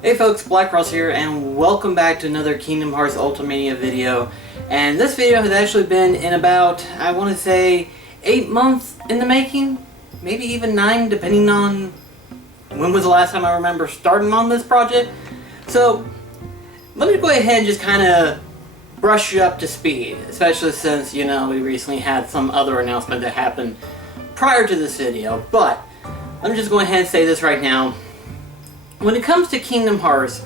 Hey folks, BlackCross here, and welcome back to another Kingdom Hearts Ultimania video. And this video has actually been in about, I want to say, 8 months in the making. Maybe even 9, depending on when was the last time I remember starting on this project. So, let me go ahead and just kind of brush you up to speed. Especially since, you know, we recently had some other announcement that happened prior to this video. But, let me just go ahead and say this right now. When it comes to Kingdom Hearts,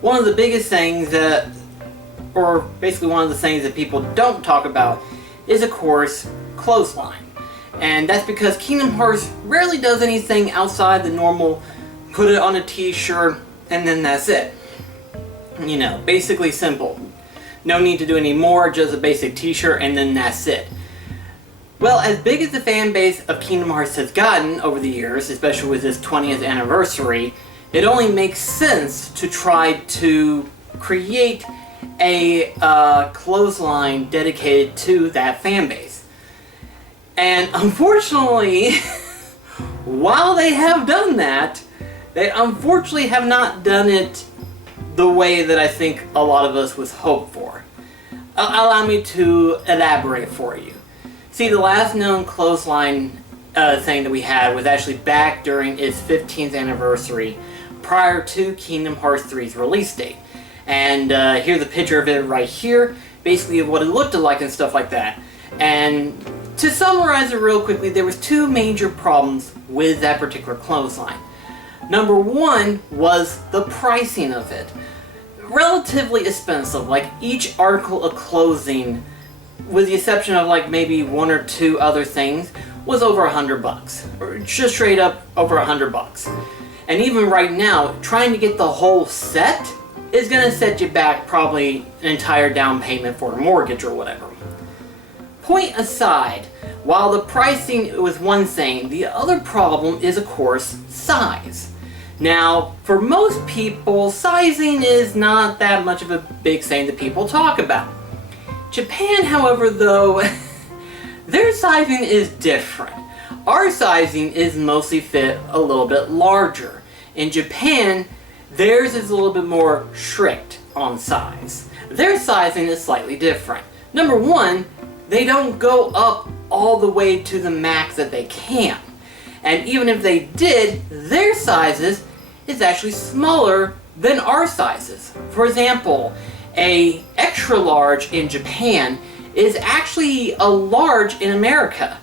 one of the biggest things that, or basically one of the things that people don't talk about is, of course, clothesline. And that's because Kingdom Hearts rarely does anything outside the normal, put it on a t-shirt, and then that's it. You know, basically simple. No need to do any more, just a basic t-shirt, and then that's it. Well, as big as the fan base of Kingdom Hearts has gotten over the years, especially with this 20th anniversary, it only makes sense to try to create a clothesline dedicated to that fan base. And unfortunately, while they have done that, they unfortunately have not done it the way that I think a lot of us was hoped for. Allow me to elaborate for you. See, the last known clothesline thing that we had was actually back during its 15th anniversary, prior to Kingdom Hearts 3's release date. And here's a picture of it right here, basically of what it looked like and stuff like that. And to summarize it real quickly, there was two major problems with that particular clothesline. Number one was the pricing of it. Relatively expensive, like each article of clothing, with the exception of like maybe one or two other things, was over $100, or just straight up over $100. And even right now, trying to get the whole set is going to set you back probably an entire down payment for a mortgage or whatever. Point aside, while the pricing was one thing, the other problem is, of course, size. Now, for most people, sizing is not that much of a big thing that people talk about. Japan, however, though, their sizing is different. Our sizing is mostly fit a little bit larger. In Japan, theirs is a little bit more strict on size. Their sizing is slightly different. Number one, they don't go up all the way to the max that they can. And even if they did, their sizes is actually smaller than our sizes. For example, a extra large in Japan is actually a large in America.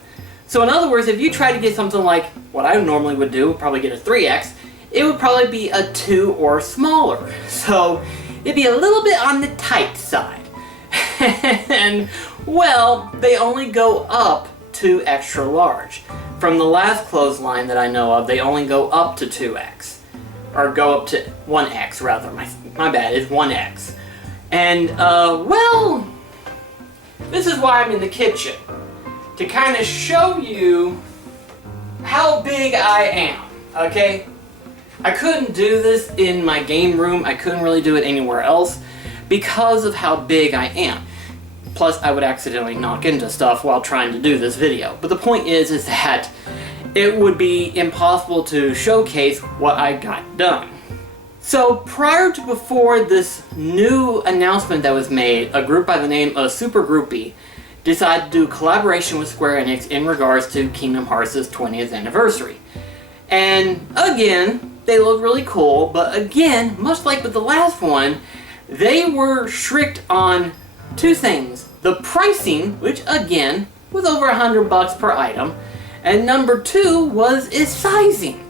So in other words, if you try to get something like what I normally would do, probably get a 3X, it would probably be a 2 or smaller. So it'd be a little bit on the tight side. And, well, they only go up to extra large. From the last clothesline that I know of, they only go up to 2X. Or go up to 1X, rather. My bad, it's 1X. And, well, this is why I'm in the kitchen. To kind of show you how big I am, okay? I couldn't do this in my game room, I couldn't really do it anywhere else because of how big I am. Plus, I would accidentally knock into stuff while trying to do this video. But the point is that it would be impossible to showcase what I got done. So, prior to before this new announcement that was made, a group by the name of Super Groupie decided to do a collaboration with Square Enix in regards to Kingdom Hearts' 20th anniversary. And again, they look really cool, but again, much like with the last one, they were strict on two things. The pricing, which again, was over $100 per item, and number two was its sizing.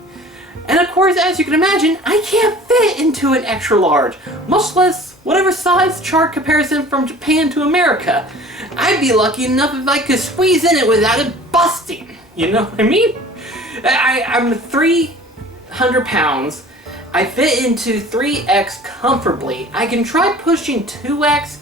And of course, as you can imagine, I can't fit into an extra large, much less whatever size chart comparison from Japan to America. I'd be lucky enough if I could squeeze in it without it busting. You know what I mean? I'm 300 pounds. I fit into 3X comfortably. I can try pushing 2X,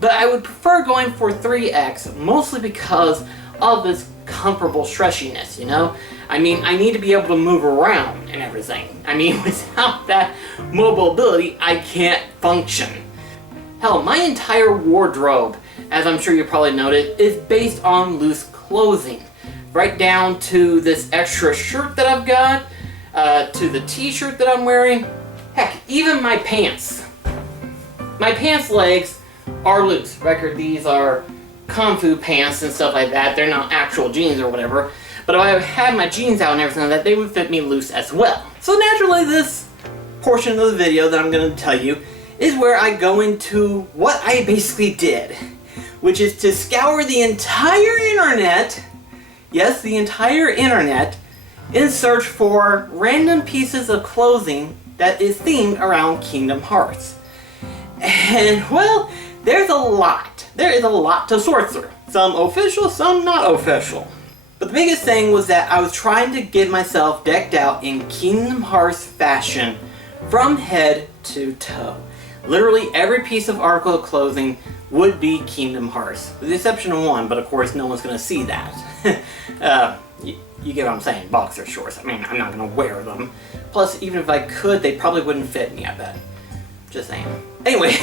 but I would prefer going for 3X, mostly because of its comfortable stretchiness, you know? I mean, I need to be able to move around and everything. I mean, without that mobility, I can't function. Hell, my entire wardrobe, as I'm sure you probably noted, is based on loose clothing. Right down to this extra shirt that I've got, to the t-shirt that I'm wearing, Heck, even my pants. My pants legs are loose. Record, these are Kung Fu pants and stuff like that. They're not actual jeans or whatever. But if I had my jeans out and everything like that, they would fit me loose as well. So naturally, this portion of the video that I'm going to tell you is where I go into what I basically did, which is to scour the entire internet, yes, the entire internet, in search for random pieces of clothing that is themed around Kingdom Hearts. And, well, there's a lot. There is a lot to sort through. Some official, some not official. But the biggest thing was that I was trying to get myself decked out in Kingdom Hearts fashion from head to toe. Literally every piece of article of clothing would be Kingdom Hearts, with the exception of one, but of course no one's going to see that. You get what I'm saying, boxer shorts. I mean, I'm not going to wear them. Plus, even if I could, they probably wouldn't fit me, I bet. Just saying. Anyway,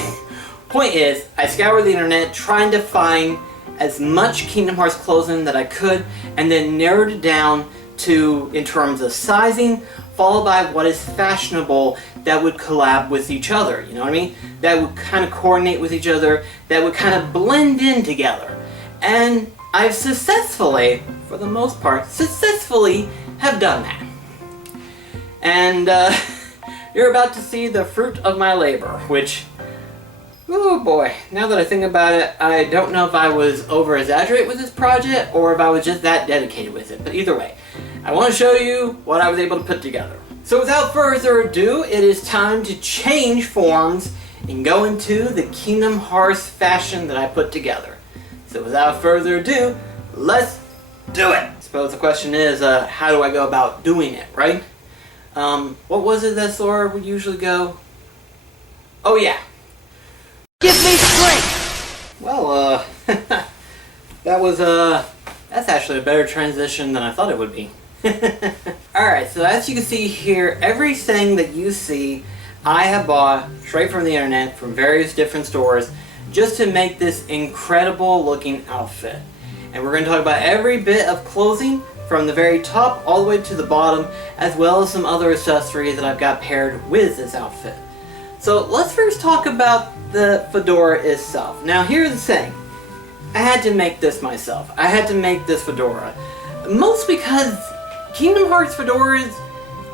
point is, I scoured the internet trying to find as much Kingdom Hearts clothing that I could, and then narrowed it down to, in terms of sizing, followed by what is fashionable that would collab with each other, you know what I mean? That would kind of coordinate with each other, that would kind of blend in together. And I've successfully, for the most part, successfully have done that. And you're about to see the fruit of my labor, which, oh boy, now that I think about it, I don't know if I was over-exaggerated with this project or if I was just that dedicated with it, but either way, I want to show you what I was able to put together. So without further ado, it is time to change forms and go into the Kingdom Hearts fashion that I put together. So without further ado, let's do it! I suppose the question is, how do I go about doing it, right? What was it that Sora would usually go? Oh yeah. Give me strength! Well, that's actually a better transition than I thought it would be. Alright, so as you can see here, everything that you see, I have bought straight from the internet, from various different stores, just to make this incredible looking outfit. And we're going to talk about every bit of clothing, from the very top all the way to the bottom, as well as some other accessories that I've got paired with this outfit. So let's first talk about the fedora itself. Now here's the thing, I had to make this myself. I had to make this fedora. Most because Kingdom Hearts fedoras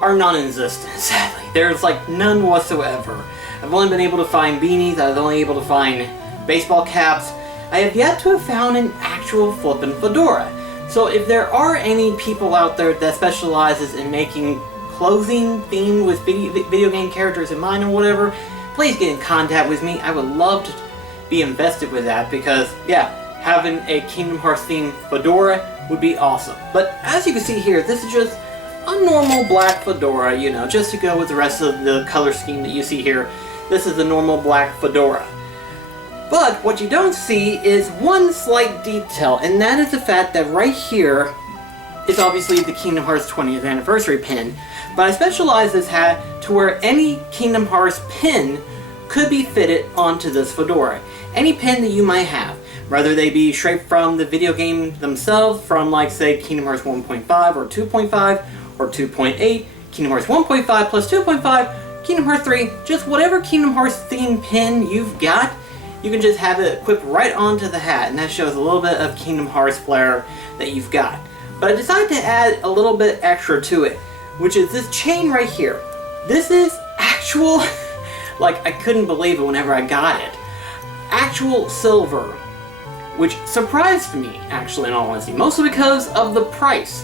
are non-existent, sadly. There's like none whatsoever. I've only been able to find beanies, I was only able to find baseball caps. I have yet to have found an actual flippin' fedora. So if there are any people out there that specializes in making clothing themed with video game characters in mind or whatever, please get in contact with me. I would love to be invested with that because, yeah, having a Kingdom Hearts themed fedora would be awesome. But as you can see here, this is just a normal black fedora, you know, just to go with the rest of the color scheme that you see here. This is the normal black fedora. But what you don't see is one slight detail, and that is the fact that right here is obviously the Kingdom Hearts 20th anniversary pin. But I specialized this hat to where any Kingdom Hearts pin could be fitted onto this fedora. Any pin that you might have, whether they be straight from the video game themselves, from like say Kingdom Hearts 1.5 or 2.5 or 2.8, Kingdom Hearts 1.5 plus 2.5, Kingdom Hearts 3, just whatever Kingdom Hearts themed pin you've got, you can just have it equipped right onto the hat, and that shows a little bit of Kingdom Hearts flair that you've got. But I decided to add a little bit extra to it, which is this chain right here. This is actual, like I couldn't believe it whenever I got it, actual silver, which surprised me actually in all honesty, mostly because of the price.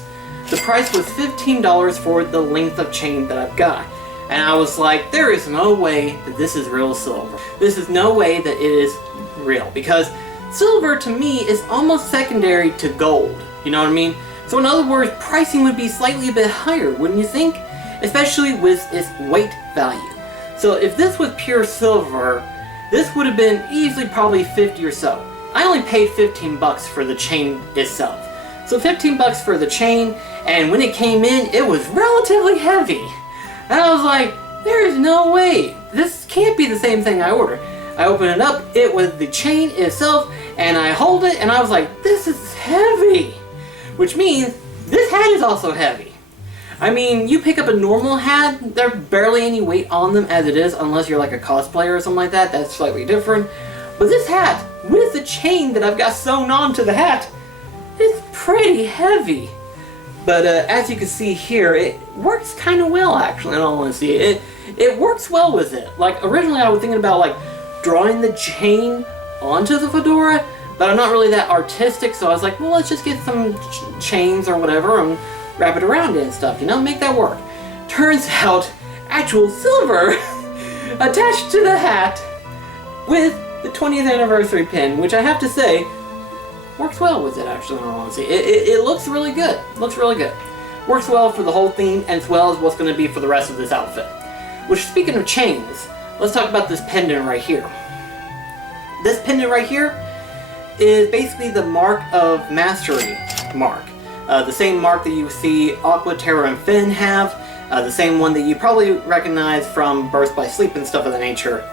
The price was $15 for the length of chain that I've got. And I was like, there is no way that this is real silver. This is no way that it is real. Because silver to me is almost secondary to gold. You know what I mean? So in other words, pricing would be slightly a bit higher, wouldn't you think? Especially with its weight value. So if this was pure silver, this would have been easily probably 50 or so. I only paid 15 bucks for the chain itself. So 15 bucks for the chain, and when it came in, it was relatively heavy. And I was like, there is no way. This can't be the same thing I ordered. I opened it up, it was the chain itself, and I hold it, and I was like, this is heavy. Which means, this hat is also heavy. I mean, you pick up a normal hat, there's barely any weight on them as it is, unless you're like a cosplayer or something like that, that's slightly different. But this hat, with the chain that I've got sewn onto the hat, is pretty heavy. But as you can see here, it works kind of well, actually, in all honesty. It works well with it. Like, originally I was thinking about, like, drawing the chain onto the fedora, but I'm not really that artistic, so I was like, well, let's just get some chains or whatever and wrap it around it and stuff, you know, make that work. Turns out, actual silver attached to the hat with the 20th anniversary pin, which I have to say, works well with it, actually, in all honesty. It looks really good. Looks really good. Works well for the whole theme, as well as what's going to be for the rest of this outfit. Which, speaking of chains, let's talk about this pendant right here. This pendant right here is basically the Mark of Mastery mark. The same mark that you see Aqua, Terra, and Finn have. The same one that you probably recognize from Burst by Sleep and stuff of that nature.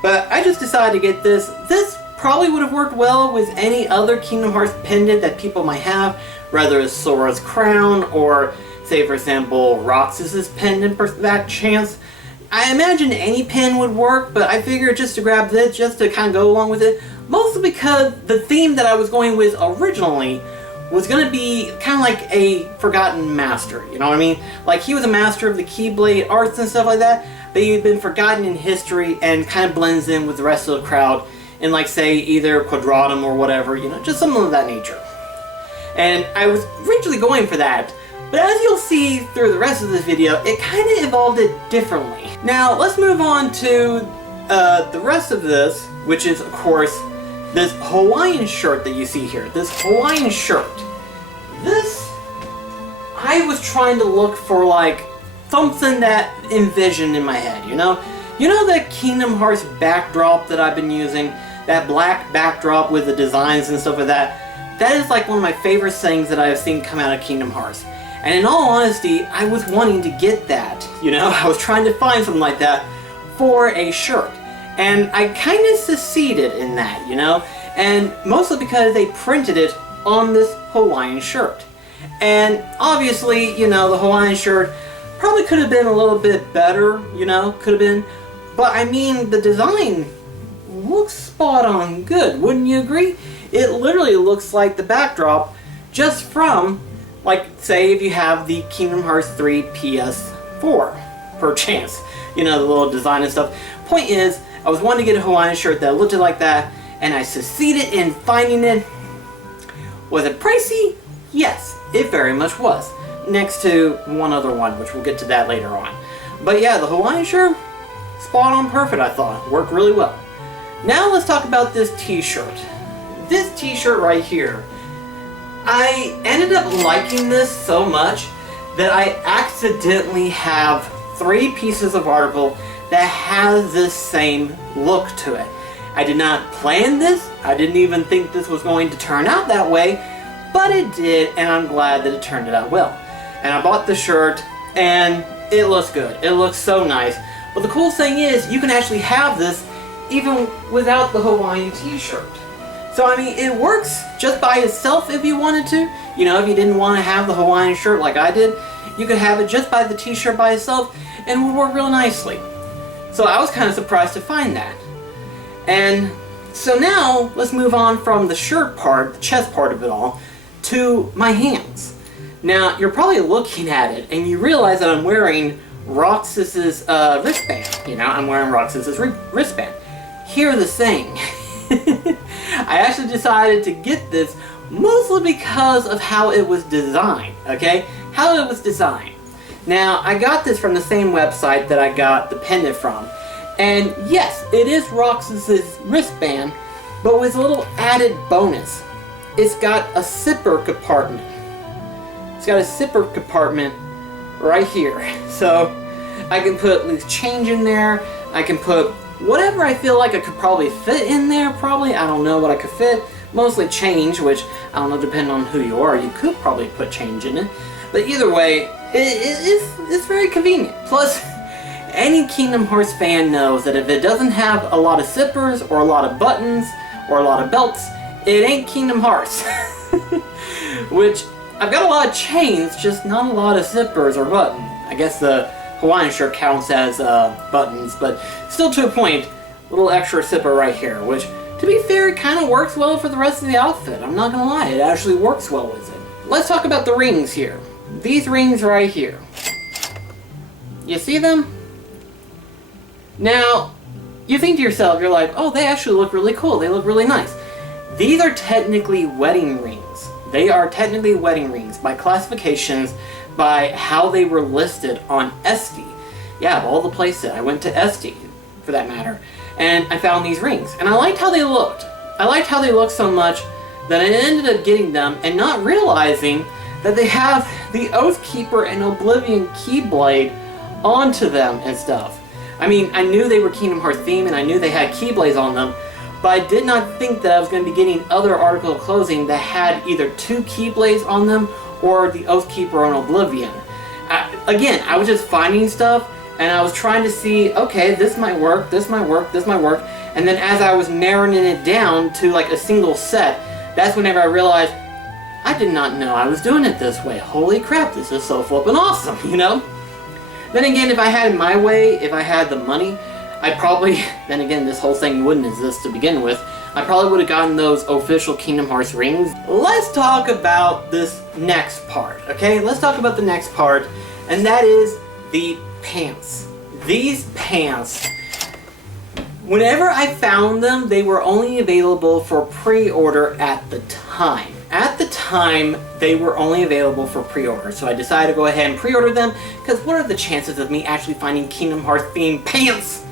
But I just decided to get this. This probably would have worked well with any other Kingdom Hearts pendant that people might have, whether it's Sora's crown or, say for example, Roxas's pendant for that chance. I imagine any pin would work, but I figured just to grab this, just to kind of go along with it, mostly because the theme that I was going with originally was going to be kind of like a forgotten master, you know what I mean? Like, he was a master of the Keyblade arts and stuff like that, but he had been forgotten in history and kind of blends in with the rest of the crowd in, like, say, either Quadratum or whatever, you know, just something of that nature. And I was originally going for that, but as you'll see through the rest of this video, it kind of evolved it differently. Now, let's move on to the rest of this, which is, of course, this Hawaiian shirt that you see here. This Hawaiian shirt. This, I was trying to look for, like, something that envisioned in my head, you know? You know that Kingdom Hearts backdrop that I've been using? That black backdrop with the designs and stuff like that? That is like one of my favorite things that I have seen come out of Kingdom Hearts. And in all honesty, I was wanting to get that, you know? I was trying to find something like that for a shirt. And I kind of succeeded in that, you know? And mostly because they printed it on this Hawaiian shirt. And obviously, you know, the Hawaiian shirt probably could have been a little bit better, you know? Could have been. But I mean, the design looks spot on good, wouldn't you agree? It literally looks like the backdrop just from, like, say if you have the Kingdom Hearts 3 PS4, per chance. You know, the little design and stuff. Point is, I was wanting to get a Hawaiian shirt that looked like that, and I succeeded in finding it. Was it pricey? Yes, it very much was. Next to one other one, which we'll get to that later on. But yeah, the Hawaiian shirt, spot on perfect, I thought. Worked really well. Now let's talk about this t-shirt. This t-shirt right here. I ended up liking this so much that I accidentally have 3 pieces of article that has this same look to it. I did not plan this. I didn't even think this was going to turn out that way, but it did, and I'm glad that it turned out well. And I bought the shirt, and it looks good. It looks so nice. But the cool thing is, you can actually have this even without the Hawaiian t-shirt. So I mean, it works just by itself if you wanted to. You know, if you didn't want to have the Hawaiian shirt like I did, you could have it just by the t-shirt by itself, and it would work real nicely. So I was kind of surprised to find that. And so now, let's move on from the shirt part, the chest part of it all, to my hands. Now, you're probably looking at it, and you realize that I'm wearing Roxas's wristband. You know, I'm wearing Roxas's wristband. Here's the thing. I actually decided to get this mostly because of how it was designed, okay? How it was designed. Now, I got this from the same website that I got the pendant from. And yes, it is Roxas's wristband, but with a little added bonus. It's got a zipper compartment. It's got a zipper compartment right here. So I can put loose change in there. I can put whatever I feel like I could probably fit in there, probably. I don't know what I could fit. Mostly change, which, I don't know, depending on who you are, you could probably put change in it. But either way, it's very convenient. Plus, any Kingdom Hearts fan knows that if it doesn't have a lot of zippers, or a lot of buttons, or a lot of belts, it ain't Kingdom Hearts. Which, I've got a lot of chains, just not a lot of zippers or buttons. I guess the Hawaiian shirt counts as buttons, but still to a point, little extra zipper right here, which, to be fair, kind of works well for the rest of the outfit. I'm not gonna lie, it actually works well with it. Let's talk about the rings here. These rings right here. You see them? Now, you think to yourself, you're like, oh, they actually look really cool, they look really nice. These are technically wedding rings. They are technically wedding rings by classifications, by how they were listed on Etsy. Yeah, of all the places, I went to Etsy, for that matter, and I found these rings. And I liked how they looked. I liked how they looked so much that I ended up getting them and not realizing that they have the Oathkeeper and Oblivion Keyblade onto them and stuff. I mean, I knew they were Kingdom Hearts themed and I knew they had Keyblades on them, but I did not think that I was going to be getting other article of clothing that had either 2 Keyblades on them or the Oathkeeper and Oblivion. Again, I was just finding stuff and I was trying to see, okay, this might work, this might work, this might work, and then as I was narrowing it down to like a single set, that's whenever I realized, I did not know I was doing it this way. Holy crap, this is so flippin' awesome, you know? Then again, if I had it my way, if I had the money, I probably, then again, this whole thing wouldn't exist to begin with. I probably would have gotten those official Kingdom Hearts rings. Let's talk about this next part, okay? Let's talk about the next part, and that is the pants. These pants, whenever I found them, they were only available for pre-order at the time. At the time, they were only available for pre-order, so I decided to go ahead and pre-order them, because what are the chances of me actually finding Kingdom Hearts themed pants?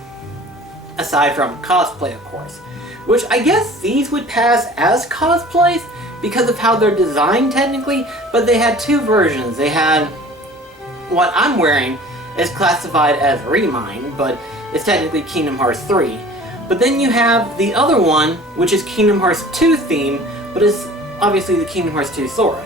Aside from cosplay, of course. Which I guess these would pass as cosplays because of how they're designed technically, but they had 2 versions. They had what I'm wearing is classified as Remine, but it's technically Kingdom Hearts 3. But then you have the other one, which is Kingdom Hearts 2 theme, but it's obviously the Kingdom Hearts 2 Sora.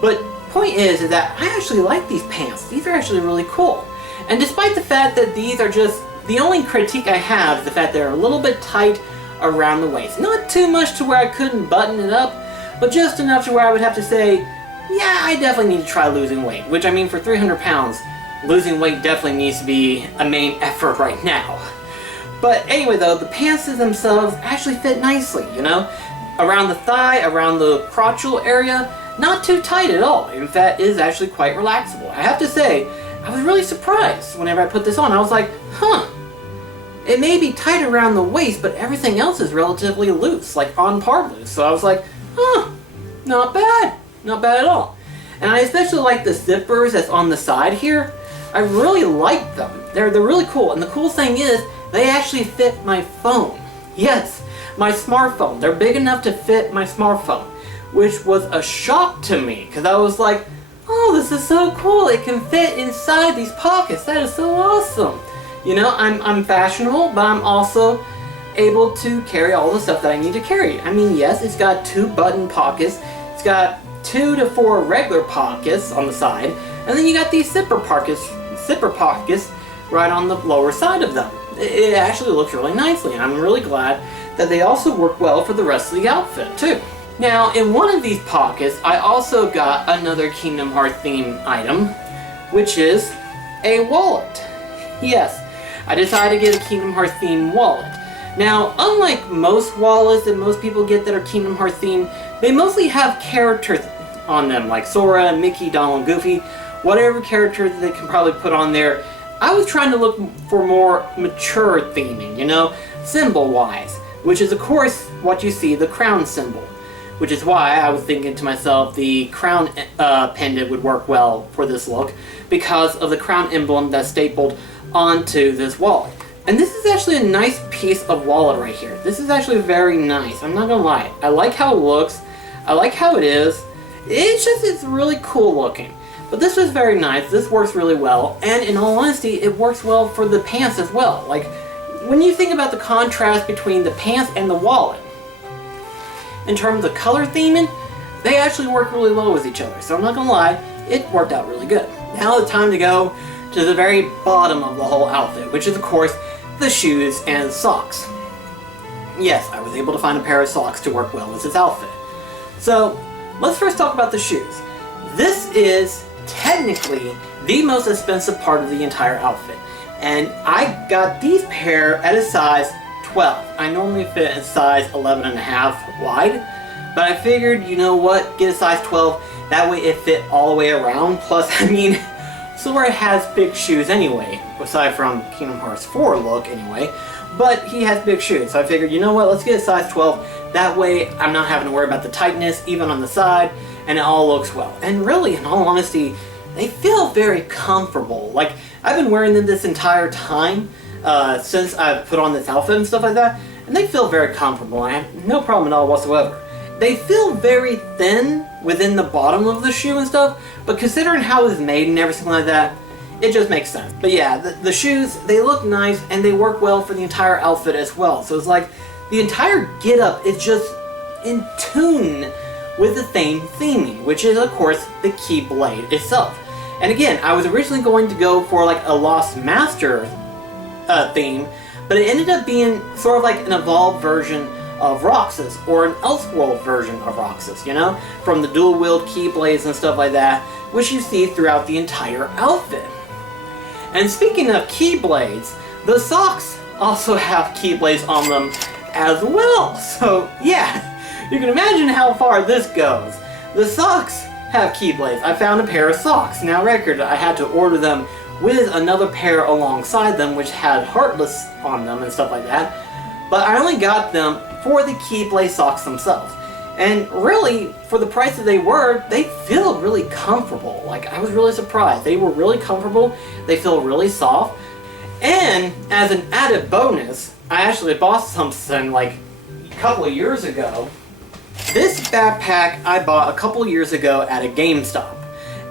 But point is that I actually like these pants. These are actually really cool. And despite the fact that these are just, the only critique I have is the fact they're a little bit tight around the waist. Not too much to where I couldn't button it up, but just enough to where I would have to say, yeah, I definitely need to try losing weight. Which, I mean, for 300 pounds, losing weight definitely needs to be a main effort right now. But anyway though, the pants themselves actually fit nicely, you know? Around the thigh, around the crotchal area, not too tight at all. In fact, it is actually quite relaxable. I have to say, I was really surprised whenever I put this on. I was like, huh. It may be tight around the waist, but everything else is relatively loose, like on par loose. So I was like, huh, not bad. Not bad at all. And I especially like the zippers that's on the side here. I really like them. They're really cool. And the cool thing is, they actually fit my phone. Yes, my smartphone. They're big enough to fit my smartphone, which was a shock to me, because I was like, oh, this is so cool. It can fit inside these pockets. That is so awesome. You know, I'm fashionable, but I'm also able to carry all the stuff that I need to carry. I mean, yes, it's got 2 button pockets. It's got 2 to 4 regular pockets on the side, and then you got these zipper pockets right on the lower side of them. It actually looks really nicely, and I'm really glad that they also work well for the rest of the outfit, too. Now, in one of these pockets, I also got another Kingdom Hearts themed item, which is a wallet. Yes, I decided to get a Kingdom Hearts themed wallet. Now, unlike most wallets that most people get that are Kingdom Hearts themed, they mostly have characters on them, like Sora, Mickey, Donald, Goofy, whatever characters they can probably put on there. I was trying to look for more mature theming, you know, symbol-wise, which is, of course, what you see, the crown symbol. Which is why I was thinking to myself the crown pendant would work well for this look, because of the crown emblem that's stapled onto this wallet. And this is actually a nice piece of wallet right here. This is actually very nice, I'm not gonna lie. I like how it looks, I like how it is. It's really cool looking. But this was very nice, this works really well, and in all honesty, it works well for the pants as well. Like, when you think about the contrast between the pants and the wallet, in terms of color theming, they actually work really well with each other. So I'm not gonna lie, it worked out really good. Now it's time to go to the very bottom of the whole outfit, which is of course the shoes and socks. Yes, I was able to find a pair of socks to work well with this outfit. So let's first talk about the shoes. this is technically the most expensive part of the entire outfit. And I got these pair at a size 12. I normally fit a size 11.5 wide, but I figured, you know what, get a size 12, that way it fit all the way around. Plus, I mean, Sora has big shoes anyway, aside from Kingdom Hearts 4 look anyway, but he has big shoes, so I figured, you know what, let's get a size 12, that way I'm not having to worry about the tightness, even on the side, and it all looks well. And really, in all honesty, they feel very comfortable. Like, I've been wearing them this entire time, since I've put on this outfit and stuff like that, and they feel very comfortable. I have no problem at all whatsoever. They feel very thin within the bottom of the shoe and stuff, but considering how it's made and everything like that, it just makes sense. But yeah, the shoes, they look nice and they work well for the entire outfit as well. So it's like the entire get-up is just in tune with the same theming, which is of course the Keyblade itself. And again, I was originally going to go for like a Lost Master theme, but it ended up being sort of like an evolved version of Roxas, or an Elseworld version of Roxas, you know? From the dual-wield Keyblades and stuff like that, which you see throughout the entire outfit. And speaking of Keyblades, the socks also have Keyblades on them as well. So yeah, you can imagine how far this goes. The socks have Keyblades. I found a pair of socks. Now record, I had to order them with another pair alongside them, which had Heartless on them and stuff like that. But I only got them for the Keyblade socks themselves. And really, for the price that they were, they feel really comfortable. Like, I was really surprised. They were really comfortable, they feel really soft. And as an added bonus, I actually bought something like a couple of years ago. This backpack I bought a couple of years ago at a GameStop.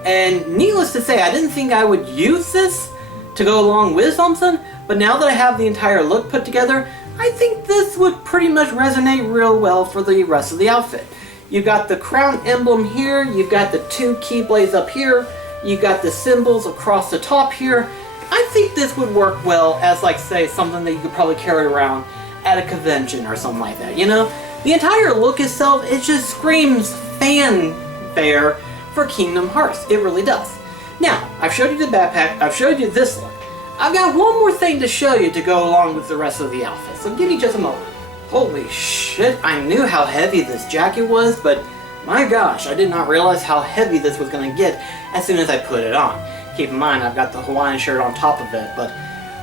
And needless to say, I didn't think I would use this to go along with something, but now that I have the entire look put together, I think this would pretty much resonate real well for the rest of the outfit. You've got the crown emblem here, you've got the two Keyblades up here, you've got the symbols across the top here. I think this would work well as, like, say, something that you could probably carry around at a convention or something like that, you know? The entire look itself, it just screams fanfare for Kingdom Hearts. It really does. Now, I've showed you the backpack, I've showed you this look. I've got one more thing to show you to go along with the rest of the outfit, so give me just a moment. Holy shit, I knew how heavy this jacket was, but my gosh, I did not realize how heavy this was going to get as soon as I put it on. Keep in mind, I've got the Hawaiian shirt on top of it, but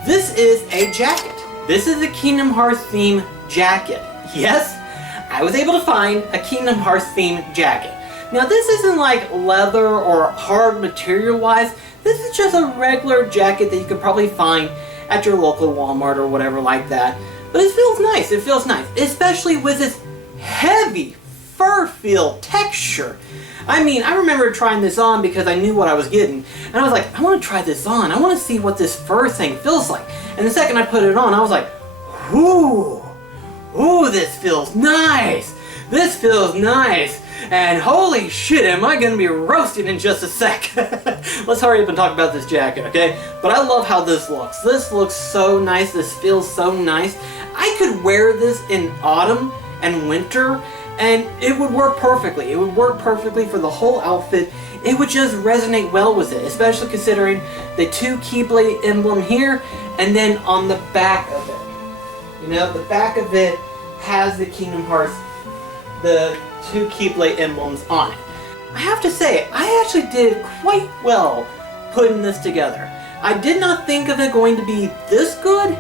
this is a jacket. This is a Kingdom Hearts theme jacket. Yes, I was able to find a Kingdom Hearts themed jacket. Now this isn't like leather or hard material wise, this is just a regular jacket that you could probably find at your local Walmart or whatever like that. But it feels nice, especially with this heavy fur-feel texture. I mean, I remember trying this on because I knew what I was getting, and I was like, I want to try this on, I want to see what this fur thing feels like. And the second I put it on, I was like, ooh, this feels nice, and holy shit, am I gonna be roasted in just a sec. Let's hurry up and talk about this jacket, okay? But I love how this looks. This looks so nice, this feels so nice. I could wear this in autumn and winter, and it would work perfectly. It would work perfectly for the whole outfit. It would just resonate well with it, especially considering the two Keyblade emblem here, and then on the back of it. You know, the back of it has the Kingdom Hearts, the two Keyblade emblems on it. I have to say, I actually did quite well putting this together. I did not think of it going to be this good,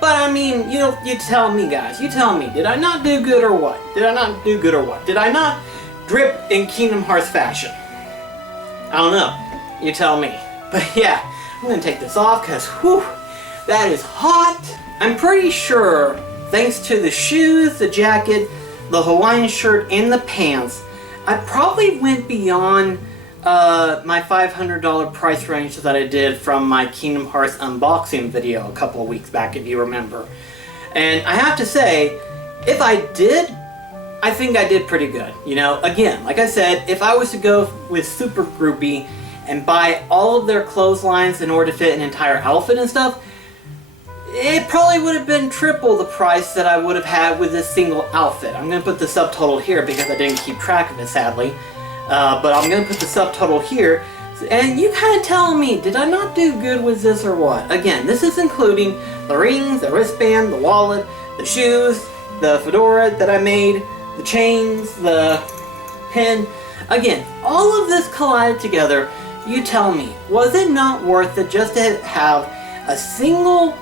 but I mean, you tell me guys, you tell me, did I not do good or what? Did I not drip in Kingdom Hearts fashion? I don't know, you tell me. But yeah, I'm gonna take this off because, whew, that is hot. I'm pretty sure, thanks to the shoes, the jacket, the Hawaiian shirt, and the pants, I probably went beyond my $500 price range that I did from my Kingdom Hearts unboxing video a couple of weeks back, if you remember. And I have to say, if I did, I think I did pretty good. You know, again, like I said, if I was to go with Super Groupie and buy all of their clotheslines in order to fit an entire outfit and stuff, it probably would have been triple the price that I would have had with this single outfit. I'm going to put the subtotal here because I didn't keep track of it, sadly. but I'm going to put the subtotal here. And you kind of tell me, did I not do good with this or what? Again, this is including the rings, the wristband, the wallet, the shoes, the fedora that I made, the chains, the pin. Again, all of this collided together. You tell me, was it not worth it just to have a single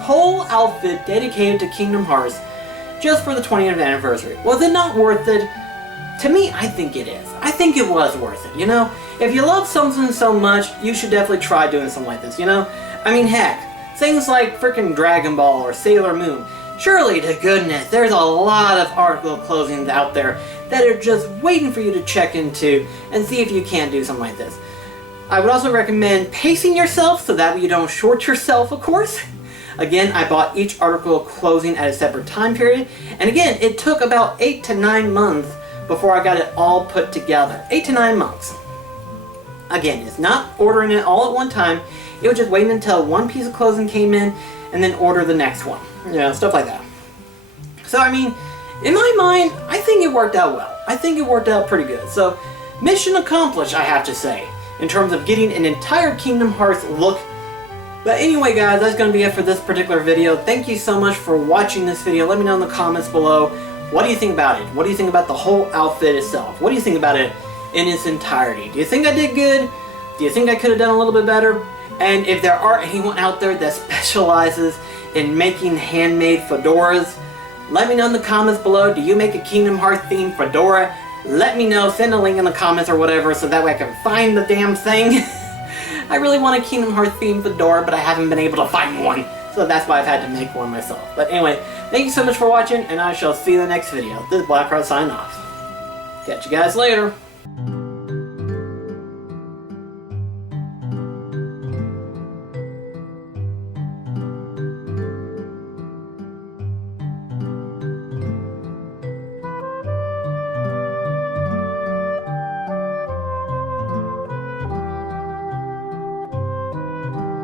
whole outfit dedicated to Kingdom Hearts just for the 20th anniversary? Was it not worth it? To me, I think it is. I think it was worth it, you know? If you love something so much, you should definitely try doing something like this, you know? I mean, heck, things like frickin' Dragon Ball or Sailor Moon. Surely to goodness, there's a lot of article closings out there that are just waiting for you to check into and see if you can't do something like this. I would also recommend pacing yourself so that you don't short yourself, of course. Again, I bought each article closing at a separate time period, and again, it took about 8 to 9 months before I got it all put together. 8 to 9 months. Again, it's not ordering it all at one time. It was just waiting until one piece of clothing came in and then order the next one. You know, stuff like that. So, I mean, in my mind, I think it worked out well. I think it worked out pretty good. So, mission accomplished, I have to say, in terms of getting an entire Kingdom Hearts look. But anyway, guys, that's going to be it for this particular video. Thank you so much for watching this video. Let me know in the comments below. What do you think about it? What do you think about the whole outfit itself? What do you think about it in its entirety? Do you think I did good? Do you think I could have done a little bit better? And if there are anyone out there that specializes in making handmade fedoras, let me know in the comments below. Do you make a Kingdom Hearts themed fedora? Let me know. Send a link in the comments or whatever so that way I can find the damn thing. I really want a Kingdom Hearts themed fedora, but I haven't been able to find one. So that's why I've had to make one myself. But anyway, thank you so much for watching, and I shall see you in the next video. This is BlackCross signing off. Catch you guys later.